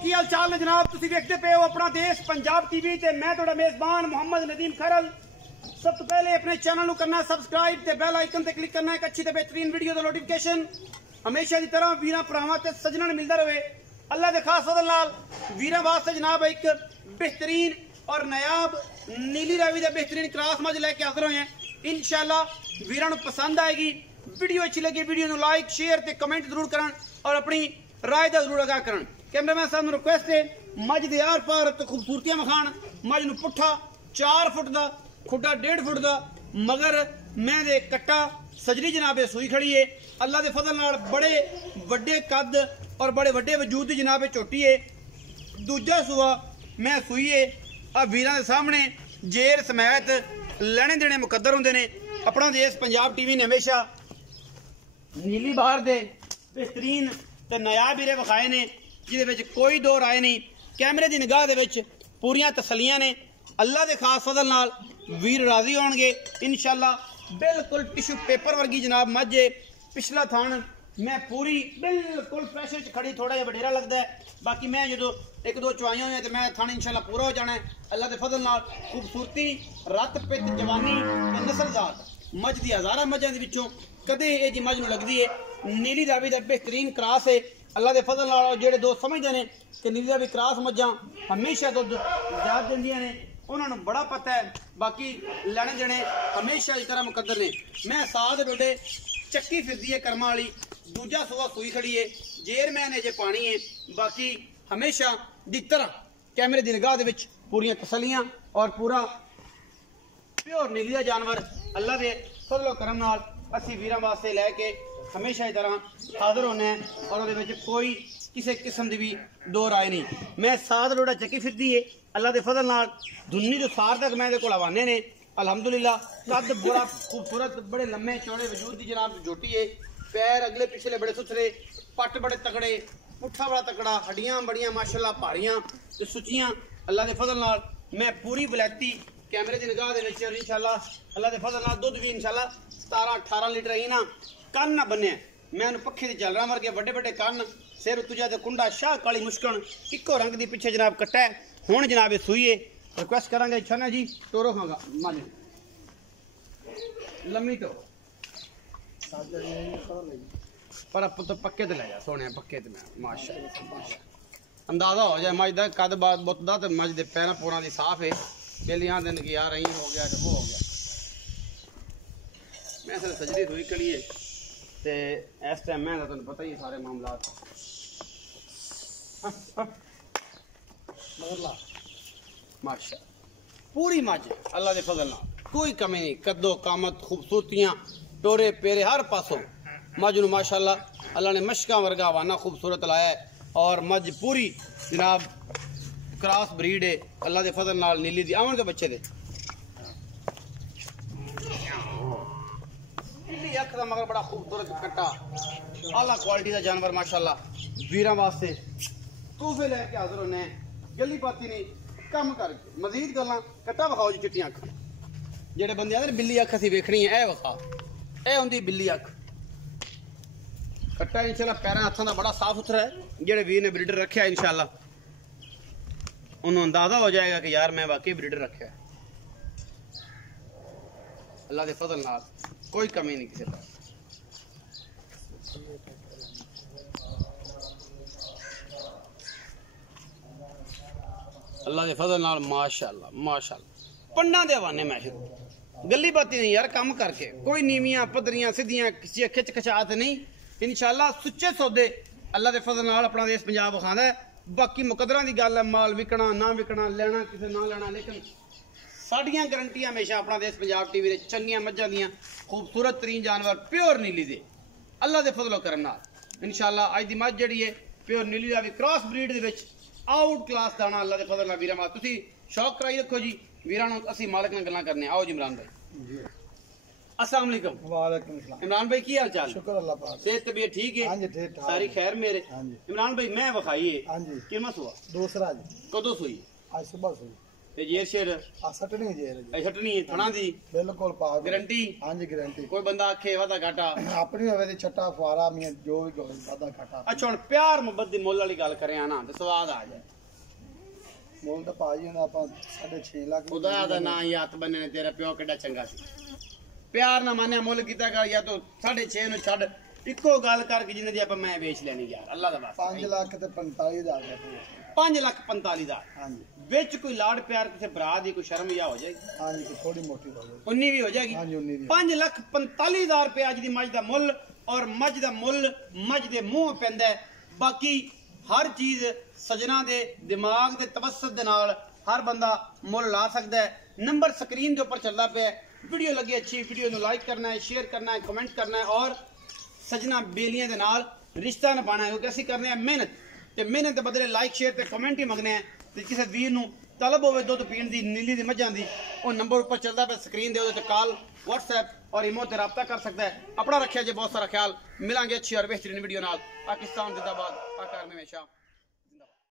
की हाल चाल ने जनाब, तुसी देखते पे हो अपना देश पंजाब टीवी ते मैं थोड़ा मेजबान मोहम्मद नदीम खरल। सब तो पहले अपने चैनल को करना सब्सक्राइब ते बेल आइकन ते क्लिक करना एक अच्छी ते बेहतरीन वीडियो दा नोटिफिकेशन हमेशा की तरह वीरा भरावां ते सज्जनां नूं मिलदा रहे। अल्लाह दे खास फजल नाल वीरा वास्ते जनाब एक बेहतरीन और नायाब नीली रावी दा बेहतरीन क्रॉस मज लेके हाजिर होए हैं। इंशाअल्लाह वीरा नूं पसंद आएगी। वीडियो अच्छी लगी वीडियो नूं लाइक शेयर ते कमेंट जरूर करन और अपनी राय दा जरूर आगाह करन। कैमरामैन साहब नूं रिक्वेस्ट है मज दे आर पार ते खूबसूरतियां मखान। मज नूं पुट्ठा 4 फुट दा खुड्डा 1.5 फुट दा मगर मैं दे कट्टा सजरी जनाबे सूई खड़ी है। अल्लाह दे फजल नाल बड़े वड्डे कद और बड़े वड्डे वजूद दी जनाबे झोटी है। दूजा सुआ मैं सूई है। आ वीरां दे सामने जेर समैत लैने देने मुकद्दर होंदे ने। अपना देश पंजाब टीवी ने हमेशा नीली बाहर दे बेहतरीन ते नायाब हीरे विखाए ने जिहदे विच कोई दो राय नहीं। कैमरे की निगाह दे विच पूरियां तसलियां ने। अल्लाह के खास फजल नाल वीर राजी होणगे इंशाअल्लाह। बिल्कुल टिशू पेपर वर्गी जनाब मझ है। पिछला थान मैं पूरी बिल्कुल प्रेशर च खड़ी, थोड़ा जिहा वडेरा लगता है। बाकी मैं जो एक दो चवाइयां हुई तो मैं थान इंशाअल्लाह पूरा हो जाना है अल्लाह के फजल नाल। खूबसूरती रत पित जवानी ते नस्लजात मझ दी हज़ारां मझां दे विचों कदे ये जी मझ नूं लगदी है। नीली रावी दा बेहतरीन क्रॉस है अल्लाह के फजल नाल। जेहड़े दोस्त समझते हैं कि नीली रावी क्रॉस मझां हमेशा दुध ज्यादा दिंदियां ने उन्होंने बड़ा पता है। बाकी लैने देने हमेशा इस तरह मुकद्दर ने। मैं साथ डोडे चक्की फिरदी है कर्मा वाली। दूजा सुआ सूई खड़ी है। जेर मैंने जे पानी है। बाकी हमेशा दी तरह कैमरे की निगाह दे विच पूरियां तसलियां और पूरा प्योर नीली दा जानवर अल्लाह के फजलो करम नाल असी वीरां वास्ते लैके हमेशा इस तरह हाजिर होने हैं और उहदे विच कोई किसी किस्म की भी दो राय नहीं। मैं साथ डोडा चक्की फिरदी है अल्लाह के फजल नाल। धुन्नी तो सार तक मैं कोल हवाने ने अलहमदुलिल्लाह। कद बड़ा खूबसूरत बड़े लम्बे चौड़े वजूद की जनाब जोटी है। पैर अगले पिछले बड़े सुथरे, पट बड़े तगड़े, पुट्ठा बड़ा तगड़ा, हड्डियां बड़ियां माशाअल्लाह भारियां ते सुचियां अल्लाह के फजल नाल। मैं पूरी बलैती कैमरे की निगाह दे विच इंशाअल्लाह अल्लाह के फजल नाल दुध भी इंशाअल्लाह 17-18 लीटर ही ना। कन्न ना बने मैं पखे की झलरा वर्गे वड्डे वड्डे कन्न, सिर उत्तुजा ते कुंडा, शाह काली मुश्कन, इको रंग दी पिछे जनाब कट्टा है। हुण जनाब सूईए रिक्वेस्ट करांगे छना जी टोरो खांगा मालिक लम्मी तो पर तो पक्के ते ले जा सोने पक्के ते मैं माशाअल्लाह अंदाजा हो जाए मज दा कद बात बुत दा ते मज दे पैरां पोरां दी साफ है। बेलियां दिन की यार हो गया तो वो हो गया। मैं सिर्फ सजरी हुई खड़ी है ते इस टाइम मैं तुहानू पता ही सारे मामलात माशा पूरी मज अल्लाह के फजल नाल कोई कमी नहीं। कदो कामत खूबसूरतियां टोरे पेरे हर पासों मज नूं माशाअल्लाह अल्लाह ने मशका वर्गा हवाना खूबसूरत लाया है और मज पूरी जनाब क्रॉस ब्रीड है अल्लाह के फजल नाल। नीली दी आवन के बच्चे दे नीली अख दा मगर बड़ा खूबसूरत कट्टा आला क्वालिटी का जानवर माशाअल्लाह। वीरां वास्ते तोहफे लैके हाजिर होने गली बाती नहीं कम करके मजीद गल्लां कट्टा विखाओ जी। चिट्टियां अख जेडे बंदे आंदे बिल्ली अख असीं वेखनी है ए विखा ए हुंदी बिल्ली अख। कट्टा इंशाअल्लाह पैरां हत्थां दा बड़ा साफ सुथरा है। जेडे वीर ने ब्रीडर रखा इंशाअल्लाह उन्होंने अंदाजा हो जाएगा कि यार मैं वाकई ब्रीडर रखा है अल्लाह के फजल नाल। कोई कमी नहीं किसी तरह। अल्लाह के फजल नाल माशाअल्लाह माशाअल्लाह। पंडा दे हवाने मैं शुरू गली बाती नहीं यार कम करके कोई नीवियां पदरियां सीधियां किसी खिच खचात नहीं। इंशाअल्लाह सुच्चे सौदे अल्लाह के फजल नाल अपना देश पंजाब विखांदा है। बाकी मुकदरां दी गल है माल विकना ना विकना लेना किसी ना लेना लेकिन साड़ियां गारंटी हमेशा अपना देश पंजाब टीवी दे चंगियां मज्जां दियां खूबसूरत तरीन जानवर प्योर नीली दे अल्लाह दे फजलो करम नाल इंशाअल्लाह। अज दी मझ जिहड़ी है प्योर नीली दा भी क्रॉस ब्रीड दे विच आउट क्लास दाना अल्लाह दे फजल नाल। वीरां मां तुसीं शौक कराई रखो जी वीरां नूं असीं मालिक नाल गल्लां करने। आओ जी इमरान भाई अस्सलाम वालेकुम। वालेकुम सलाम। इमरान भाई की हाल चाल? शुक्र अल्लाह पाक। सेहत तबीयत ठीक है? हां जी ठीक ठाक सारी खैर मेरे। हां जी इमरान भाई मैं विखाई है। हां जी किमा सुआ? दूसरा जी। कदों सुई? आज सुबह सुई। ਤੇ ਜੇਰ ਸ਼ੇਰ ਆ ਸਟਣੀ ਜੇਰ ਜੀ ਇਹ ਛਟਣੀ ਥਣਾ ਦੀ ਬਿਲਕੁਲ ਪਾ ਗਾਰੰਟੀ ਹਾਂਜੀ ਗਾਰੰਟੀ ਕੋਈ ਬੰਦਾ ਆਖੇ ਵਾਦਾ ਘਾਟਾ ਆਪਣੀ ਹੋਵੇ ਤੇ ਛੱਟਾ ਫੁਆਰਾ ਮੀਆਂ ਜੋ ਵੀ ਹੋਵੇ ਵਾਦਾ ਘਾਟਾ ਅੱਛਾ ਹੁਣ ਪਿਆਰ ਮੁਹੱਬਤ ਦੀ ਮੁੱਲ ਵਾਲੀ ਗੱਲ ਕਰਿਆ ਨਾ ਤੇ ਸਵਾਦ ਆ ਜਾਏ ਮੁੱਲ ਤਾਂ ਪਾ ਜੀ ਆਪਾਂ 6.5 ਲੱਖ ਖੁਦਾ ਦਾ ਨਾਂ ਹੀ ਹੱਥ ਬੰਨੇ ਨੇ ਤੇਰਾ ਪਿਓ ਕਿੱਡਾ ਚੰਗਾ ਸੀ ਪਿਆਰ ਨਾ ਮੰਨਿਆ ਮੁੱਲ ਕੀਤਾ ਕਰ ਜਾਂ ਤੂੰ 6.5 ਨੂੰ ਛੱਡ ਇੱਕੋ ਗੱਲ ਕਰਕੇ ਜਿੰਨੇ ਦੀ ਆਪਾਂ ਮੈਂ ਵੇਚ ਲੈਣੀ ਯਾਰ ਅੱਲਾ ਦਾ ਵਾਸਤਾ 5 ਲੱਖ ਤੇ 45,000 ਦਾ 5,45,000 ਹਾਂਜੀ ਵਿੱਚ ਕੋਈ ਲਾੜ ਪਿਆਰ ਕਿਸੇ ਭਰਾ ਦੀ ਕੋਈ ਸ਼ਰਮ ਜਾਂ ਹੋ ਜਾਏਗੀ ਹਾਂਜੀ ਕੋਈ ਥੋੜੀ ਮੋਟੀ ਹੋ ਜਾਏ 19 ਵੀ ਹੋ ਜਾਏਗੀ ਹਾਂਜੀ 19 ਦੀ 5,45,000 ਰੁਪਏ ਅੱਜ ਦੀ ਮੱਝ ਦਾ ਮੁੱਲ ਔਰ ਮੱਝ ਦਾ ਮੁੱਲ ਮੱਝ ਦੇ ਮੂੰਹ ਪੈਂਦਾ ਹੈ। ਬਾਕੀ ਹਰ ਚੀਜ਼ ਸਜਣਾ ਦੇ ਦਿਮਾਗ ਦੇ ਤਵੱਸਤ ਦੇ ਨਾਲ ਹਰ ਬੰਦਾ ਮੁੱਲ ਲਾ ਸਕਦਾ ਹੈ। ਨੰਬਰ ਸਕਰੀਨ ਦੇ ਉੱਪਰ ਚੱਲਦਾ ਪਿਆ। ਵੀਡੀਓ ਲੱਗੀ ਅੱਛੀ ਵੀਡੀਓ ਨੂੰ ਲਾਈਕ ਕਰਨਾ ਹੈ, ਸ਼ੇਅਰ ਕਰਨਾ ਹੈ, ਕਮੈਂਟ ਕਰਨਾ ਹੈ ਔਰ ਸਜਣਾ ਬੇਲੀਆਂ ਦੇ ਨਾਲ ਰਿਸ਼ਤਾ ਨਿਭਾਉਣਾ ਹੈ ਕਿਉਂਕਿ ਅਸੀਂ ਕਰਨੇ ਆ ਮਿਹਨਤ ਤੇ ਮਿਹਨਤ ਦੇ ਬਦਲੇ ਲਾਈਕ ਸ਼ੇਅਰ ਤੇ ਕਮੈਂਟ ਹੀ ਮੰਗਨੇ ਆ। ਤੇ ਕਿਸੇ ਵੀਰ ਨੂੰ ਤਲਬ ਹੋਵੇ ਦੁੱਧ ਪੀਣ ਦੀ ਨੀਲੀ ਦੀ ਮੱਝਾਂ ਦੀ ਉਹ ਨੰਬਰ ਉੱਪਰ ਚੱਲਦਾ ਪਿਆ ਸਕਰੀਨ ਦੇ ਉਹਦੇ ਤੇ ਕਾਲ WhatsApp और इमो से रब्ता कर सकता है। अपना रखिए जी बहुत सारा ख्याल। मिलेंगे अच्छी और बेहतरीन वीडियो नाल। पाकिस्तान जिंदाबाद, पाक आर्मी हमेशा।